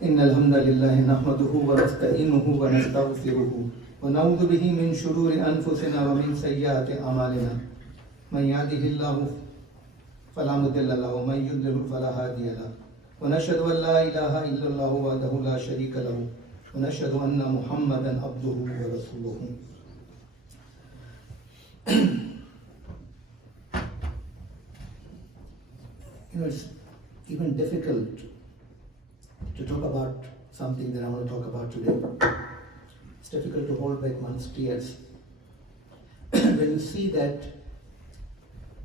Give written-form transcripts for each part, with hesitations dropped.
إن الحمد لله نحمده ونستعينه ونستغفره ونعوذ به من شرور أنفسنا ومن سيئات أعمالنا من يهده الله فلا مضل له ومن يضلل فلا هادي له ونشهد أن لا إله إلا الله وحده لا شريك له ونشهد أن محمدا عبده ورسوله. It's even difficult to talk about something that I want to talk about today. It's difficult to hold back one's tears when you see that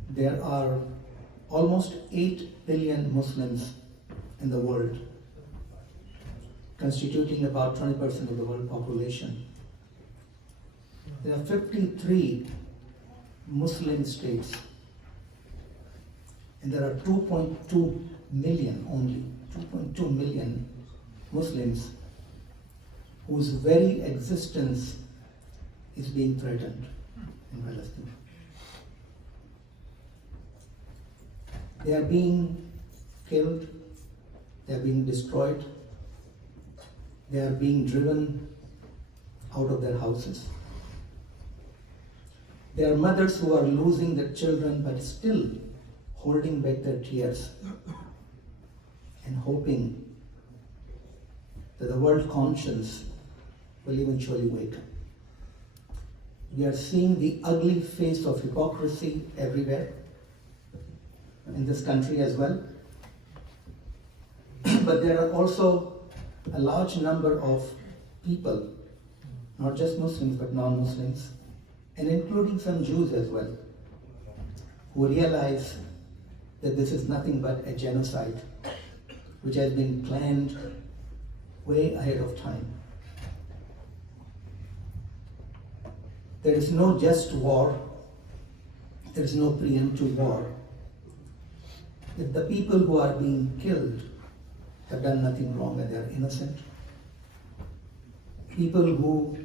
there are almost 8 billion Muslims in the world, constituting about 20% of the world population. There are 53 Muslim states, and there are 2.2 million only, 2.2 million Muslims whose very existence is being threatened in Palestine. They are being killed, they are being destroyed, they are being driven out of their houses. There are mothers who are losing their children but still holding back their tears and hoping that the world conscience will eventually wake up. We are seeing the ugly face of hypocrisy everywhere, in this country as well. But there are also a large number of people, not just Muslims but non-Muslims, and including some Jews as well, who realize that this is nothing but a genocide which has been planned way ahead of time. There is no just war, there is no preemptive war. If the people who are being killed have done nothing wrong and they are innocent, people who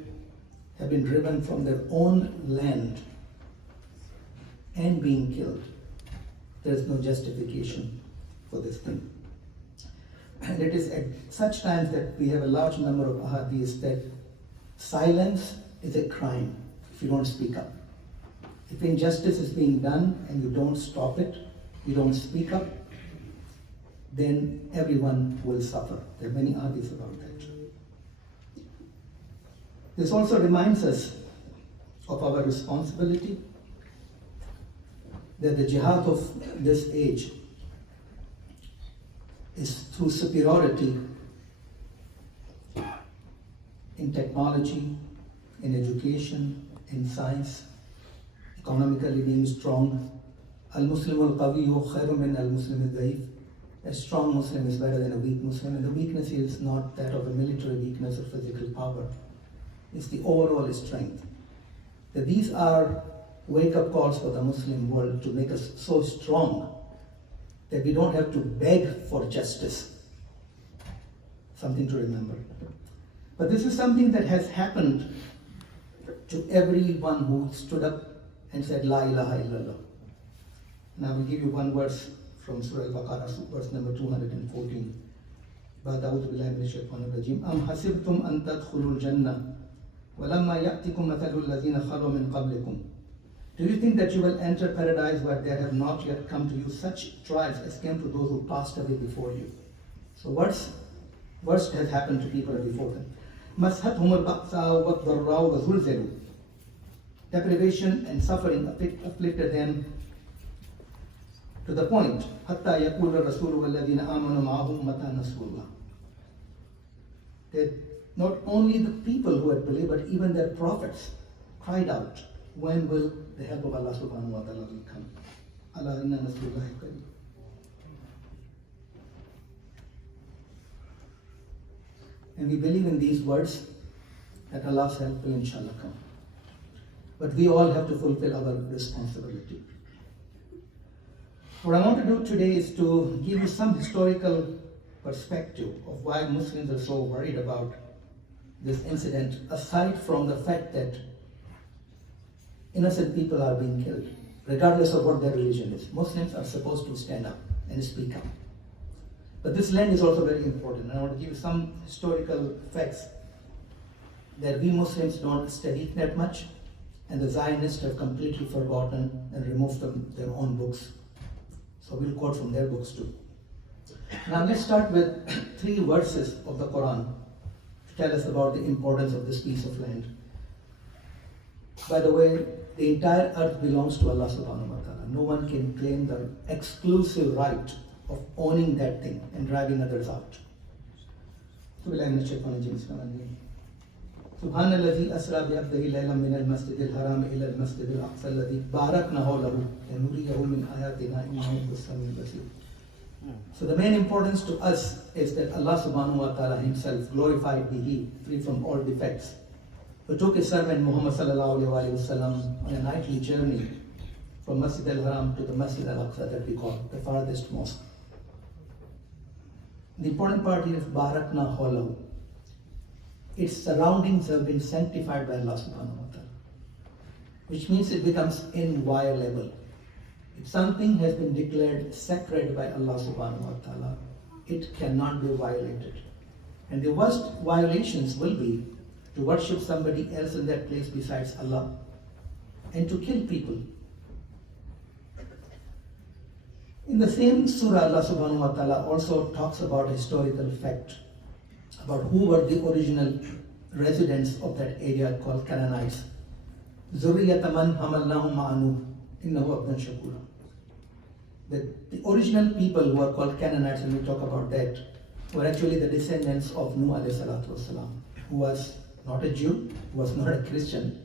have been driven from their own land and being killed, there is no justification for this thing. And it is at such times that we have a large number of ahadiths that silence is a crime if you don't speak up. If injustice is being done and you don't stop it, you don't speak up, then everyone will suffer. There are many ahadiths about that. This also reminds us of our responsibility that the jihad of this age is through superiority in technology, in education, in science, economically being strong. Al-Muslim al-Qawiyyu khairu min al-Muslim al-Da'if. A strong Muslim is better than a weak Muslim, and the weakness is not that of a military weakness or physical power. It's the overall strength. That these are wake-up calls for the Muslim world to make us so strong that we don't have to beg for justice. Something to remember. But this is something that has happened to everyone who stood up and said, La ilaha illallah. And I will give you one verse from Surah Al-Baqarah, verse number 214. بعد أعوذ بالله من الشيطان الرجيم أم حسبتم أن تدخلوا الجنة ولما يأتكم مثل الذين خلوا من قبلكم. Do you think that you will enter paradise where there have not yet come to you such trials as came to those who passed away before you? So worst has happened to people before them. مَسْحَتْهُمُ الْبَأْسَاءُ وَالضَّرَّاءُ وَزُلْزِلُوا. Deprivation and suffering afflicted them to the point حَتَّى يَقُولَ الرَّسُولُ وَالَّذِينَ آمَنُوا مَعَهُ مَتَى نَصْرُ اللَّهِ. That not only the people who had believed, but even their prophets cried out, when will the help of Allah subhanahu wa ta'ala come? Allah inna nasrullahi qareeb. And we believe in these words that Allah's help will inshallah come. But we all have to fulfill our responsibility. What I want to do today is to give you some historical perspective of why Muslims are so worried about this incident, aside from the fact that innocent people are being killed, regardless of what their religion is. Muslims are supposed to stand up and speak up. But this land is also very important. And I want to give you some historical facts that we Muslims don't study that much, and the Zionists have completely forgotten and removed from their own books. So we'll quote from their books too. Now let's start with 3 verses of the Quran to tell us about the importance of this piece of land. By the way, the entire earth belongs to Allah subhanahu wa ta'ala. No one can claim the exclusive right of owning that thing and driving others out. سبحان الذي أسرى بعبده ليلا من المسجد الحرام إلى المسجد الأقصى الذي باركنا حوله لنريه من آياتنا إنه هو السميع البصير. So the main importance to us is that Allah subhanahu wa ta'ala himself, glorified be he, free from all defects, who took his servant Muhammad sallallahu alayhi wa sallam on a nightly journey from Masjid al-Haram to the Masjid al-Aqsa that we call the farthest mosque. The important part here is barakna hawlahu. Its surroundings have been sanctified by Allah subhanahu wa ta'ala, which means it becomes inviolable. If something has been declared sacred by Allah subhanahu wa ta'ala, it cannot be violated. And the worst violations will be to worship somebody else in that place besides Allah and to kill people. In the same surah, Allah subhanahu wa ta'ala also talks about a historical fact about who were the original residents of that area called Canaanites. ذُرِّيَّةَ مَنْ حَمَلْنَاهُمْ مَعَ إِنَّهُ عَبْدٌ شَكُورٌ. The original people who are called Canaanites, when we talk about that, were actually the descendants of Nuh alayhi salatu wasalam, who was not a Jew, who was not a Christian.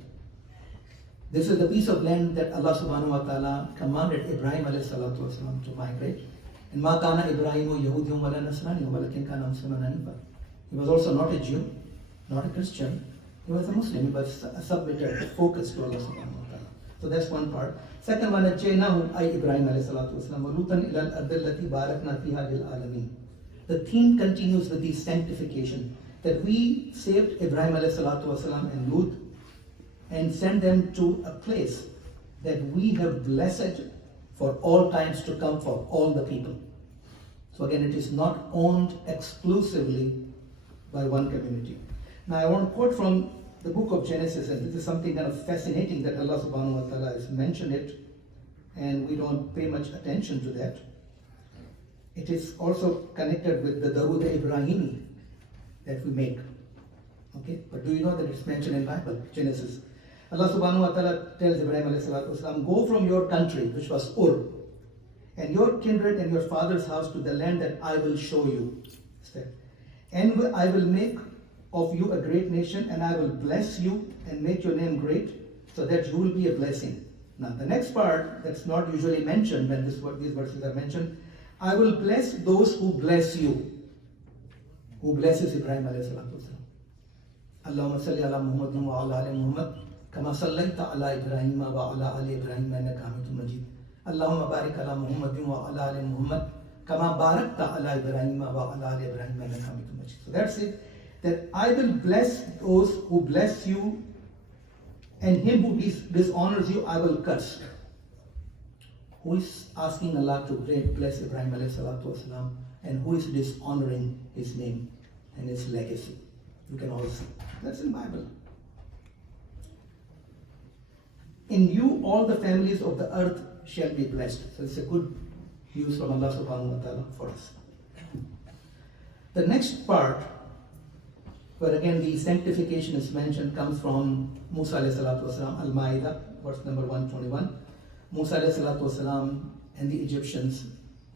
This is the piece of land that Allah subhanahu wa ta'ala commanded Ibrahim alayhi salatu wasalam to migrate. And مَا كَانَ إِبْرَاهِيمُ يَهُودِيٌّ وَلَا نَصْرَانِيٌّ وَلَكِنْ كَانَ مُسْلِمًا حَنِيفًا. He was also not a Jew, not a Christian. He was a Muslim. He was submitted, focused to Allah subhanahu wa ta'ala. So that's one part. Second one, جَيْنَاهُ أَيْ إِبْرَاهِيمَ عَلَيْهِ الصَّلَاةُ وَالسَّلَامُ وَلُوطًا إِلَى الْأَرْضِ الَّتِي بَارَكْنَا فِيهَا لِلْعَالَمِينَ. The theme continues with the sanctification, that we saved Ibrahim alayhi salatu wasalam and Lut and sent them to a place that we have blessed for all times to come for all the people. So again, it is not owned exclusively by one community. Now I want to quote from the book of Genesis, and this is something kind of fascinating that Allah subhanahu wa ta'ala has mentioned it, and we don't pay much attention to that. It is also connected with the Darood Ibrahimi that we make. Okay, but do you know that it's mentioned in Bible, Genesis? Allah subhanahu wa ta'ala tells Ibrahim alayhi salatu wasalam, go from your country, which was Ur, and your kindred and your father's house to the land that I will show you. And I will make of you a great nation, and I will bless you and make your name great, so that you will be a blessing. Now the next part that's not usually mentioned when these verses are mentioned, I will bless those who bless you. Who blesses Ibrahim alayhi salatu wasalam? Allahumma salli ala Muhammadin wa ala ali Muhammad kama sallaita ala Ibrahim wa ala ali Ibrahim innaka Hamidum Majid. Allahumma barik ala Muhammadin wa ala ali Muhammad kama barakta ala Ibrahim wa ala ali Ibrahim innaka Hamidum Majid. So that's it. That I will bless those who bless you, and him who dishonors you, I will curse. Who is asking Allah to bless Ibrahim alayhi salatu wasalam, and who is dishonoring his name and his legacy? You can all see. That's in Bible. In you, all the families of the earth shall be blessed. So it's a good news from Allah subhanahu wa ta'ala for us. The next part, where again the sanctification is mentioned, comes from Musa alayhi salatu wasalam, Al-Ma'idah, verse number 121. Musa alayhi salatu wasalam and the Egyptians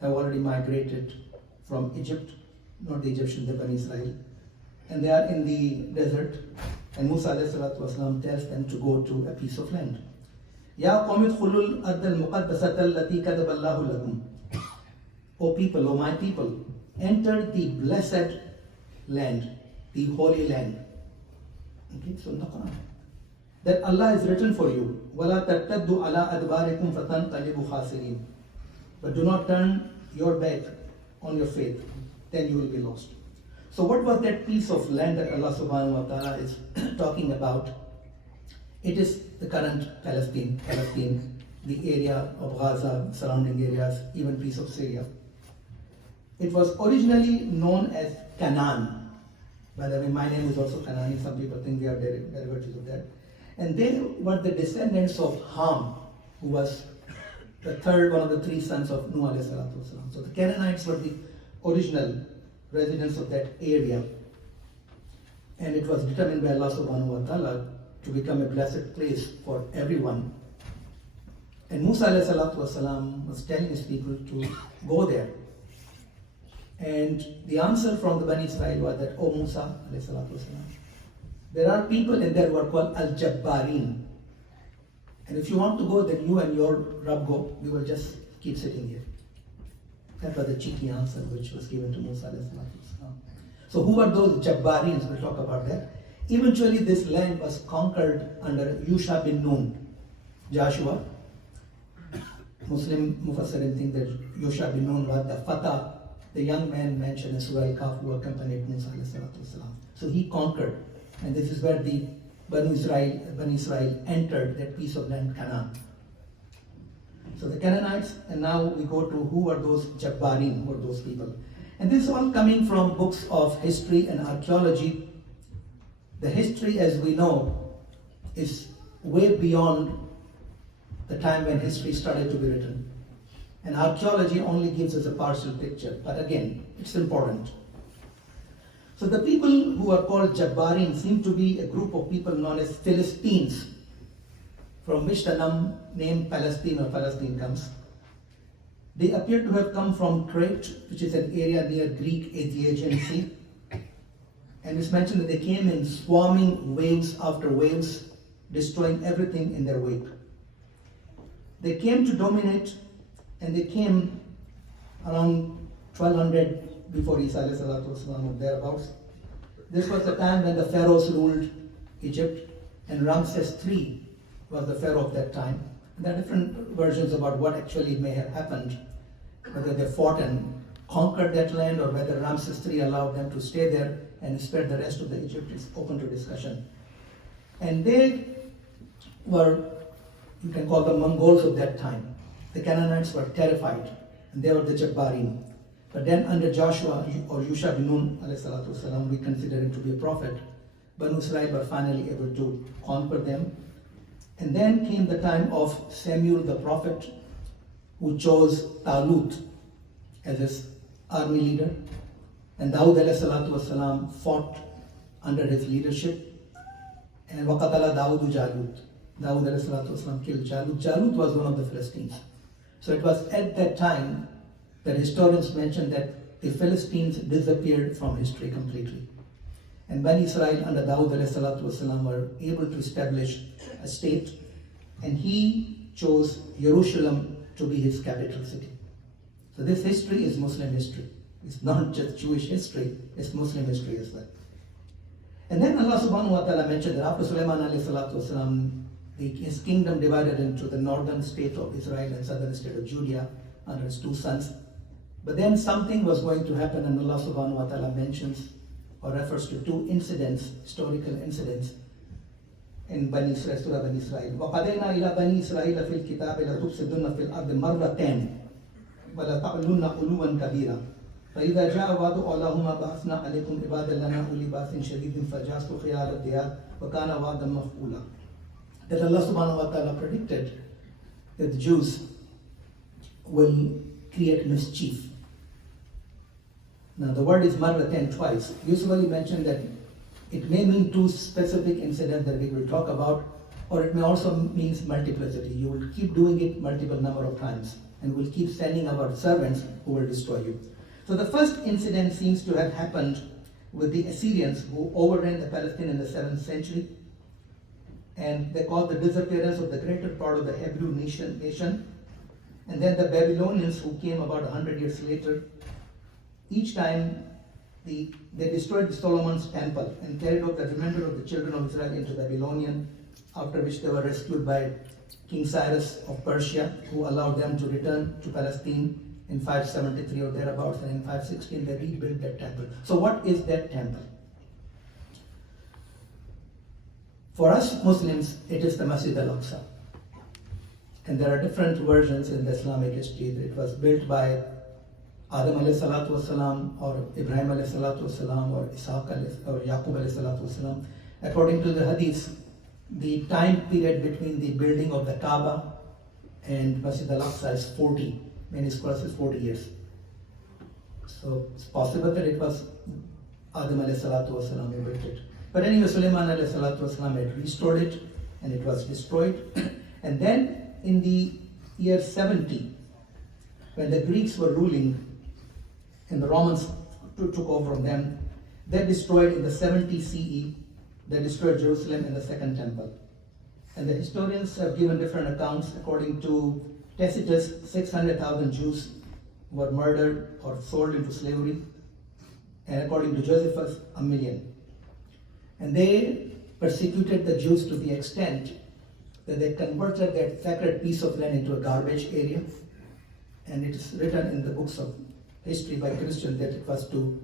have already migrated from Egypt, not the Egyptians, the Bani Israel. And they are in the desert, and Musa alayhi salatu wasalam tells them to go to a piece of land. Ya qawmi udkhulul ard al-muqaddasata allati kadaba Allahu lakum. O people, O my people, enter the blessed land, the holy land. Okay, so in the Quran, that Allah has written for you, وَلَا تَرْتَدُّ عَلَىٰ أَدْبَارِكُمْ فَتَنْقَلِبُوا خَاسِرِينَ. But do not turn your back on your faith, then you will be lost. So what was that piece of land that Allah subhanahu wa ta'ala is talking about? It is the current Palestine, the area of Gaza, surrounding areas, even piece of Syria. It was originally known as Canaan. By the way, my name is also Canaani. Some people think we are derivatives of that. And they were the descendants of Ham, who was the third, one of the three sons of Nuh alayhi salatu wasalam. So the Canaanites were the original residents of that area. And it was determined by Allah subhanahu wa ta'ala to become a blessed place for everyone. And Musa alayhi salatu wasalam was telling his people to go there. And the answer from the Bani Israel was that, oh Musa alayhi salatu wasalam, there are people in there who are called Al-Jabbarin. And if you want to go, then you and your Rabb go. We will just keep sitting here. That was the cheeky answer which was given to Musa alayhi salatu wasalam. So who are those Jabbarins? We'll talk about that. Eventually this land was conquered under Yusha bin Nun, Joshua. Muslim Mufassirin think that Yusha bin Nun was the Fatah, the young man mentioned in Surah Al-Kahf who accompanied Musa alayhi salatu wasalam. So he conquered, and this is where the Bani Israel entered that piece of land, Canaan. So the Canaanites, and now we go to who are those Jabbarin, who are those people. And this is all coming from books of history and archaeology. The history, as we know, is way beyond the time when history started to be written. And archaeology only gives us a partial picture, but again, it's important. So the people who are called Jabbarin seem to be a group of people known as Philistines, from which the name Palestine or Palestine comes. They appear to have come from Crete, which is an area near Greek Aegean Sea. And it's mentioned that they came in swarming waves after waves, destroying everything in their wake. They came to dominate, and they came around 1200 before Isa alayhi salatu wasalam or thereabouts. This was the time when the pharaohs ruled Egypt, and Ramses III was the pharaoh of that time. And there are different versions about what actually may have happened, whether they fought and conquered that land, or whether Ramses III allowed them to stay there and spread the rest of the Egypt. Is open to discussion. And they were, you can call them Mongols of that time. The Canaanites were terrified, and they were the Jabbarin. But then under Joshua or Yusha bin Nun alayhi salatu wasalam, we consider him to be a prophet. Banu Israel were finally able to conquer them. And then came the time of Samuel the prophet, who chose Talut as his army leader. And Dawud alayhi salatu wasalam fought under his leadership. And waqatala Dawudu Jalut. Dawud alayhi salatu wasalam killed Jalut. Jalut was one of the Philistines. So it was at that time that historians mention that the Philistines disappeared from history completely. And Bani Israel under Dawud alayhi salatu wasalam were able to establish a state, and he chose Jerusalem to be his capital city. So this history is Muslim history. It's not just Jewish history, it's Muslim history as well. And then Allah subhanahu wa ta'ala mentioned that after Sulaiman alayhi salatu wasalam, his kingdom divided into the northern state of Israel and southern state of Judea under his two sons. But then something was going to happen, and Allah subhanahu wa ta'ala mentions or refers to two incidents, historical incidents, in Bani Israel, Surah Bani Israel. وَقَدَيْنَا إِلَى بَنِي إِسْرَائِيلَ فِي الْكِتَابِ لَتُفْسِدُنَّ فِي الْأَرْضِ مَرَّتَيْنِ وَلَتَعْلُنَّ عُلُوًّا كَبِيرًا فَإِذَا جَاءَ وَعْدُ أُولَاهُمَا بَعَثْنَا عَلَيْكُمْ عِبَادًا لَنَا أُولِي بَأْسٍ شَدِيدٍ فَجَاسُوا خِلَالَ الدِّيَارِ وَكَانَ وَعْدًا مَفْعُولًا. That Allah subhanahu wa ta'ala predicted that the Jews will create mischief. Now the word is marratan, twice. Usually mentioned that it may mean two specific incidents that we will talk about, or it may also mean multiplicity. You will keep doing it multiple number of times, and we'll keep sending our servants who will destroy you. So the first incident seems to have happened with the Assyrians, who overran the Palestine in the 7th century. And they caused the disappearance of the greater part of the Hebrew nation. And then the Babylonians, who came about 100 years later, each time they destroyed Solomon's temple and carried off the remainder of the children of Israel into Babylonian, after which they were rescued by King Cyrus of Persia, who allowed them to return to Palestine in 573 or thereabouts, and in 516 they rebuilt that temple. So what is that temple? For us Muslims, it is the Masjid al-Aqsa. And there are different versions in the Islamic history. It was built by Adam alayhi salatu wasalam, or Ibrahim alayhi salatu wasalam, or or Yaqub alayhi salatu wasalam. According to the hadith, the time period between the building of the Kaaba and Masjid al-Aqsa is 40. Many scholars is 40 years. So it's possible that it was Adam alayhi salatu wasalam who built it. But anyway, Sulaiman alayhi salatu wasalam had restored it and it was destroyed. And then in the year 70, when the Greeks were ruling and the Romans took over from them, they destroyed in the 70 CE, they destroyed Jerusalem and the Second Temple. And the historians have given different accounts. According to Tacitus, 600,000 Jews were murdered or sold into slavery. And according to Josephus, 1 million. And they persecuted the Jews to the extent that they converted that sacred piece of land into a garbage area. And it is written in the books of history by Christians that it was to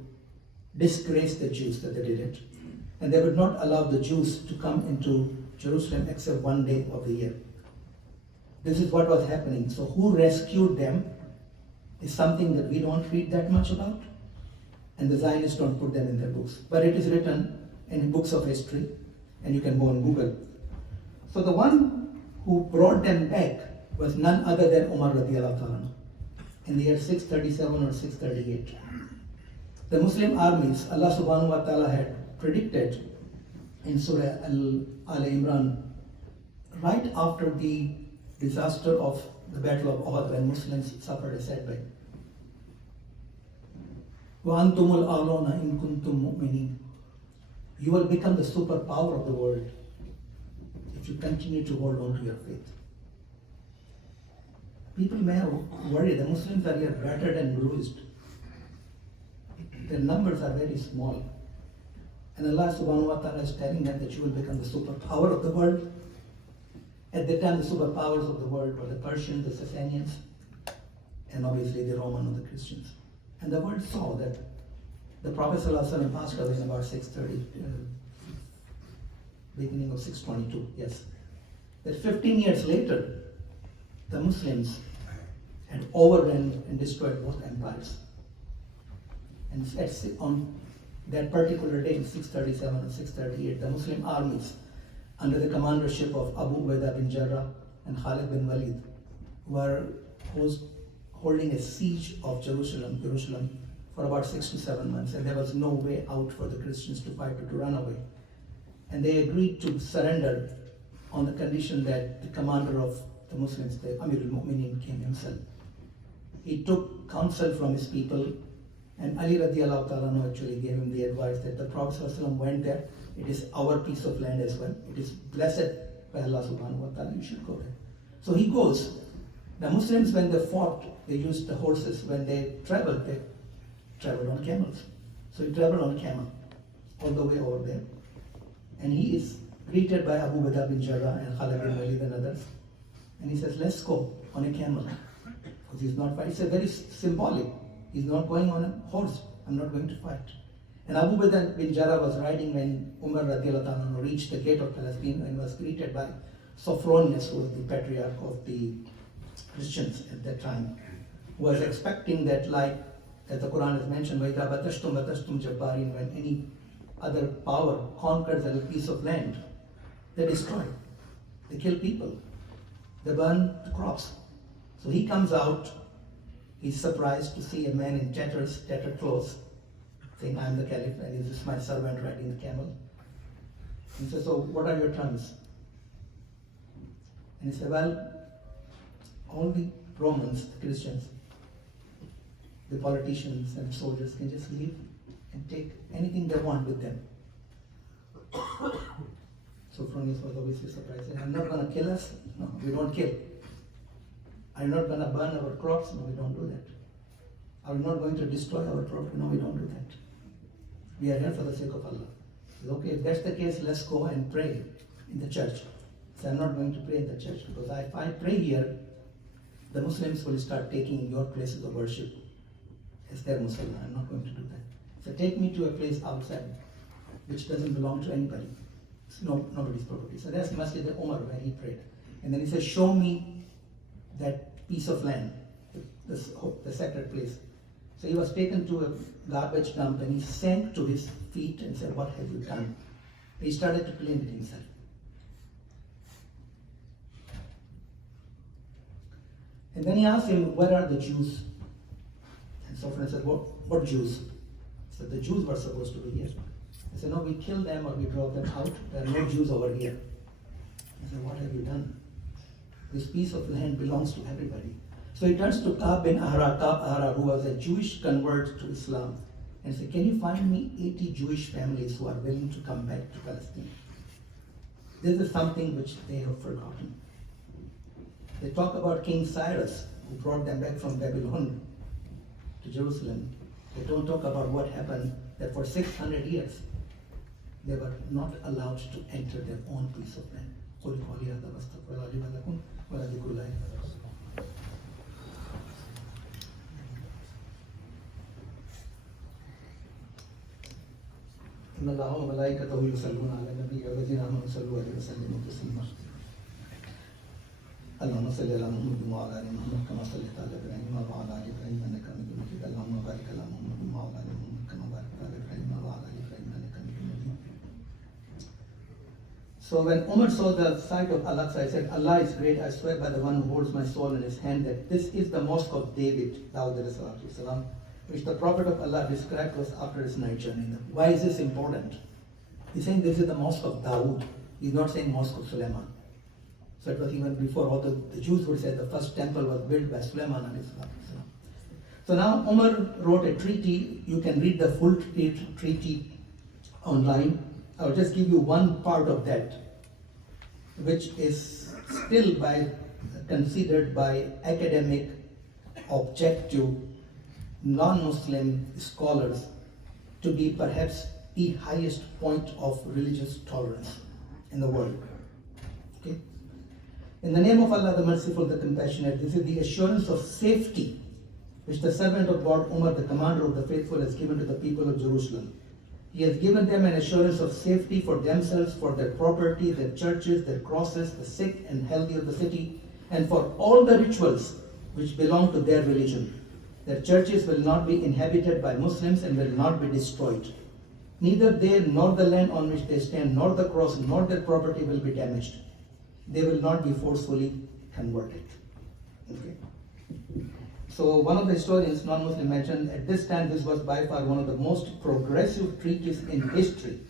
disgrace the Jews that they did it. And they would not allow the Jews to come into Jerusalem except one day of the year. This is what was happening. So who rescued them is something that we don't read that much about, and the Zionists don't put them in their books. But it is written in books of history, and you can go on Google. So the one who brought them back was none other than Umar radiallahu ta'ala in the year 637 or 638. The Muslim armies, Allah subhanahu wa ta'ala had predicted in Surah Al-Imran, right after the disaster of the Battle of Uhud, when Muslims suffered a setback. وَأَنْتُمُ الْأَعْلَوْنَ إِن كُنْتُم مُؤْمِنِينَ. You will become the superpower of the world if you continue to hold on to your faith. People may worry the Muslims are here battered and bruised. Their numbers are very small. And Allah subhanahu wa ta'ala is telling them that you will become the superpower of the world. At that time, the superpowers of the world were the Persians, the Sasanians, and obviously the Roman or the Christians. And the world saw that the Prophet ﷺ passed away in about 630, beginning of 622, yes. That 15 years later, the Muslims had overrun and destroyed both empires. And on that particular day, 637 and 638, the Muslim armies, under the commandership of Abu Ubaidah bin Jarrah and Khalid bin Walid, were holding a siege of Jerusalem for about 6 to 7 months, and there was no way out for the Christians to fight or to run away. And they agreed to surrender on the condition that the commander of the Muslims, the Amir al-Mu'minin, came himself. He took counsel from his people, and Ali radiallahu ta'ala actually gave him the advice that the Prophet ﷺ went there. It is our piece of land as well. It is blessed by Allah subhanahu wa ta'ala. You should go there. So he goes. The Muslims, when they fought, they used the horses. When they traveled on camels. So he traveled on camel all the way over there. And he is greeted by Abu Ubaidah bin Jarrah and Khalid bin Walid and others. And he says, let's go on a camel. Because he's not fighting. It's a very symbolic. He's not going on a horse. I'm not going to fight. And Abu Ubaidah bin Jarrah was riding when Umar radiallahu anhu reached the gate of Palestine and was greeted by Sophronius, who was the patriarch of the Christians at that time, who was expecting that, like as the Quran has mentioned, وَإِذَا بَتَشْتُمْ بَتَشْتُمْ جَبَّارِينَ, when any other power conquers a piece of land, they destroy, they kill people, they burn the crops. So he comes out, he's surprised to see a man in tattered clothes, saying, I'm the caliph, and this is my servant riding the camel. He says, so what are your terms? And he said, well, all the Romans, the Christians, the politicians and soldiers can just leave and take anything they want with them. So Sophronius was obviously surprised. I'm not going to kill us? No, we don't kill. I'm not going to burn our crops? No, we don't do that. Are we not going to destroy our property? No, we don't do that. We are here for the sake of Allah. Said, okay, if that's the case, let's go and pray in the church. So I'm not going to pray in the church because if I pray here, the Muslims will start taking your places of worship as their Muslim. I'm not going to do that. So take me to a place outside which doesn't belong to anybody. It's nobody's property. So that's Masjid Umar where he prayed. And then he said, show me that piece of land, the sacred place. So he was taken to a garbage dump and he sank to his feet and said, "What have you done?" He started to clean it himself. And then he asked him, "Where are the Jews?" And so friend said, What Jews?" He said, "The Jews were supposed to be here." He said, "No, we killed them or we drove them out. There are no Jews over here." He said, "What have you done? This piece of land belongs to everybody." So he turns to Ka'b bin Ahra, who was a Jewish convert to Islam, and said, "Can you find me 80 Jewish families who are willing to come back to Palestine?" This is something which they have forgotten. They talk about King Cyrus, who brought them back from Babylon to Jerusalem. They don't talk about what happened, that for 600 years, they were not allowed to enter their own piece of land. إن الله وملائكته يصلون على النبي والذين آمنوا صلوا عليه وسلموا تسليما. اللهم صل على محمد وعلى آل محمد كما صليت على إبراهيم وعلى آل إبراهيم إنك حميد مجيد. اللهم بارك على محمد وعلى آل محمد كما باركت على إبراهيم وعلى آل إبراهيم إنك حميد مجيد. So when Umar saw the sight of Al-Aqsa, he said, "Allah is great, I swear by the one who holds my soul in his hand that this is the mosque of David, Dawud alayhi salatu wasalam, which the Prophet of Allah described was after his night journey." Why is this important? He's saying this is the mosque of Dawood. He's not saying mosque of Suleiman. So it was even before, although the Jews would say the first temple was built by Suleiman alayhi salatu wasalam. So now Umar wrote a treaty. You can read the full treaty online. I'll just give you one part of that, which is still considered by academic, objective, non-Muslim scholars to be perhaps the highest point of religious tolerance in the world. Okay? In the name of Allah, the Merciful, the Compassionate, this is the assurance of safety which the servant of God, Umar, the commander of the faithful, has given to the people of Jerusalem. He has given them an assurance of safety for themselves, for their property, their churches, their crosses, the sick and healthy of the city, and for all the rituals which belong to their religion. Their churches will not be inhabited by Muslims and will not be destroyed. Neither they nor the land on which they stand, nor the cross, nor their property will be damaged. They will not be forcefully converted. Okay. So one of the historians, non-Muslim, mentioned at this time this was by far one of the most progressive treaties in history.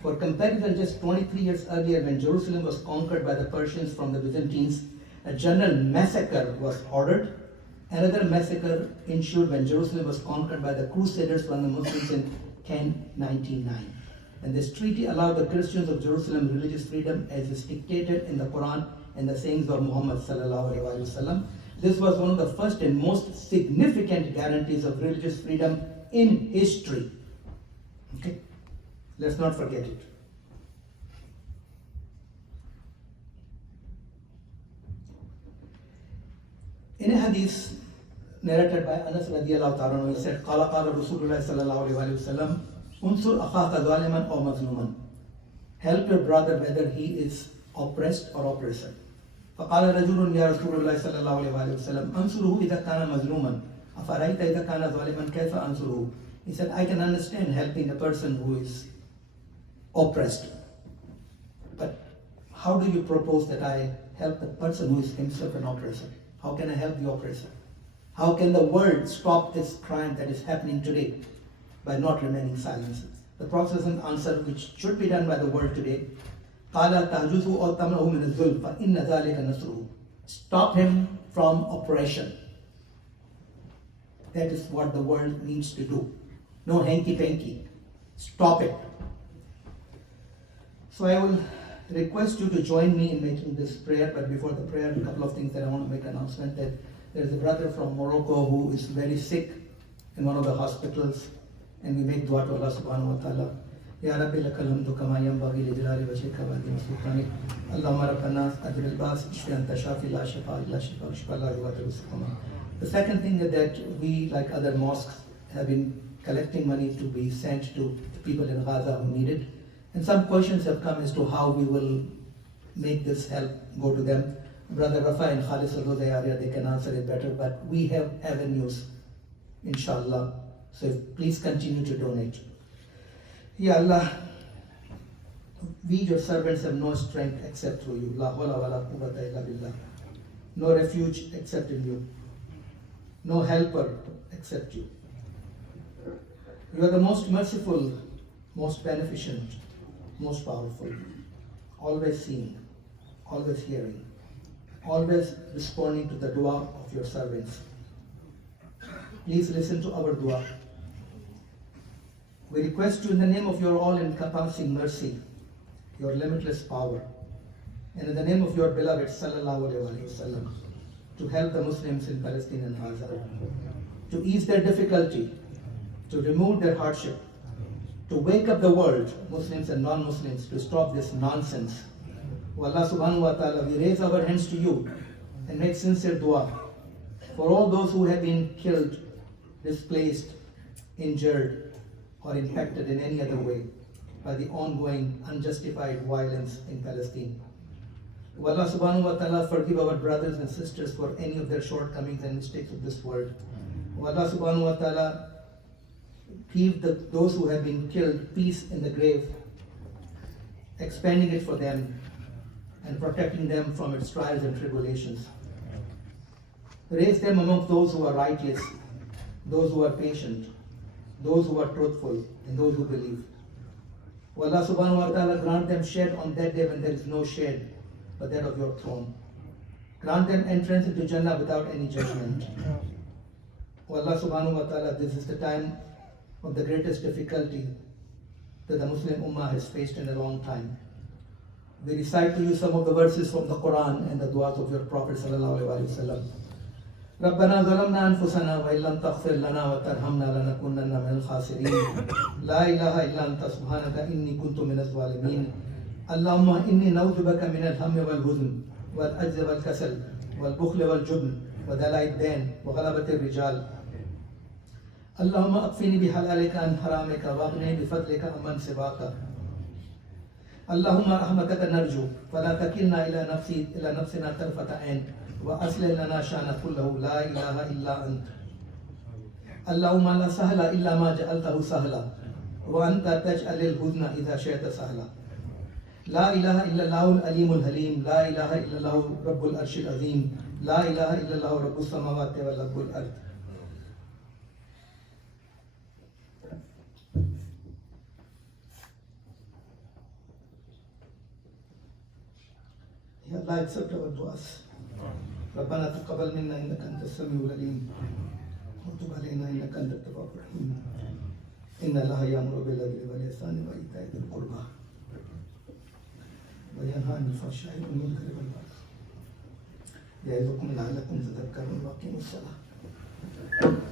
For comparison, just 23 years earlier, when Jerusalem was conquered by the Persians from the Byzantines, a general massacre was ordered. Another massacre ensued when Jerusalem was conquered by the Crusaders from the Muslims in 1099. And this treaty allowed the Christians of Jerusalem religious freedom as is dictated in the Quran and the sayings of Muhammad sallallahu alaihi wasallam. This was one of the first and most significant guarantees of religious freedom in history. Okay? Let's not forget it. In a hadith narrated by Anas radiallahu ta'ala, he said, "Qala qala Rasulullah sallallahu alaihi wasallam, unsur akhaka zaliman aw mazluman." Help your brother whether he is oppressed or oppressor. فقال رجل يا رسول الله صلى الله عليه وسلم أنصره إذا كان مظلوما أفرأيت إذا كان ظالما كيف أنصره. He said, I can understand helping a person who is oppressed, but how do you propose that I help the person who is himself an oppressor? How can I help the oppressor? How can the world stop this crime that is happening today by not remaining silent? The Prophet answered, which should be done by the world today, قال تهجزه أو تمنعه من الظلم فإن ذلك نصره. Stop him from oppression. That is what the world needs to do. No hanky-panky. Stop it. So I will request you to join me in making this prayer, but before the prayer, a couple of things that I want to make an announcement. That there is a brother from Morocco who is very sick in one of the hospitals, and we make dua to Allah subhanahu wa ta'ala. Ya Rabbi lakal hamdu kama yanbaghi li jalali wajhika wa azimi sultanik. Allahumma rabbana ajil al-bas ishfi anta shafi la shifa illa shifa shifa la yughadiru saqama. The second thing is that we, like other mosques, have been collecting money to be sent to the people in Gaza who need it. And some questions have come as to how we will make this help go to them. Brother Rafa and Khalis, although they are here, they can answer it better, but we have avenues inshallah. So please continue to donate. Ya Allah, we your servants have no strength except through you. La hawla wa la quwwata illa billah. No refuge except in you. No helper except you. You are the most merciful, most beneficent, most powerful, always seeing, always hearing, always responding to the dua of your servants. Please listen to our dua. We request you in the name of your all-encompassing mercy, your limitless power, and in the name of your beloved Sallallahu Alaihi Wasallam, to help the Muslims in Palestine and Gaza, to ease their difficulty, to remove their hardship, to wake up the world, Muslims and non-Muslims, to stop this nonsense. O Allah subhanahu wa ta'ala, we raise our hands to you and make sincere dua for all those who have been killed, displaced, injured, or infected in any other way by the ongoing unjustified violence in Palestine. O Allah subhanahu wa ta'ala, forgive our brothers and sisters for any of their shortcomings and mistakes of this world. O Allah subhanahu wa ta'ala, give those who have been killed peace in the grave, expanding it for them and protecting them from its trials and tribulations. Raise them among those who are righteous, those who are patient, those who are truthful, and those who believe. O Allah subhanahu wa ta'ala, grant them shade on that day when there is no shade but that of your throne. Grant them entrance into Jannah without any judgment. O Allah subhanahu wa ta'ala, this is the time of the greatest difficulty that the Muslim Ummah has faced in a long time. We recite to you some of the verses from the Quran and the du'as of your Prophet sallallahu alaihi wasallam. ربنا ظلمنا أنفسنا وإن لم تغفر لنا وترحمنا لنكونن من الخاسرين لا إله إلا أنت سبحانك إني كنت من الظالمين اللهم إني نعوذ بك من الهم والحزن والعجز والكسل والبخل والجبن ودلع الدين وغلبة الرجال اللهم اكفني بحلالك عن حرامك واغنني بفضلك عمن سواك اللهم رحمتك نرجو فلا تكلنا إلى نفسنا طرفة عين وأصلح لنا شأن كله لا إله إلا أنت اللهم لا سهل إلا ما جعلته سهلا وأنت تجعل الحزن إذا شئت سهلا لا إله إلا الله العليم الحليم لا إله إلا الله رب العرش العظيم لا إله إلا الله رب السماوات ورب الأرض. Ya Allah, accept our du'as. ربنا تقبل منا إنك أنت السميع العليم وتب علينا إنك أنت التواب الرحيم إن الله يأمر بالعدل والإحسان وإيتاء ذي القربى وينهى عن الفحشاء والمنكر والبغي يعظكم لعلكم تذكرون وأقيموا الصلاة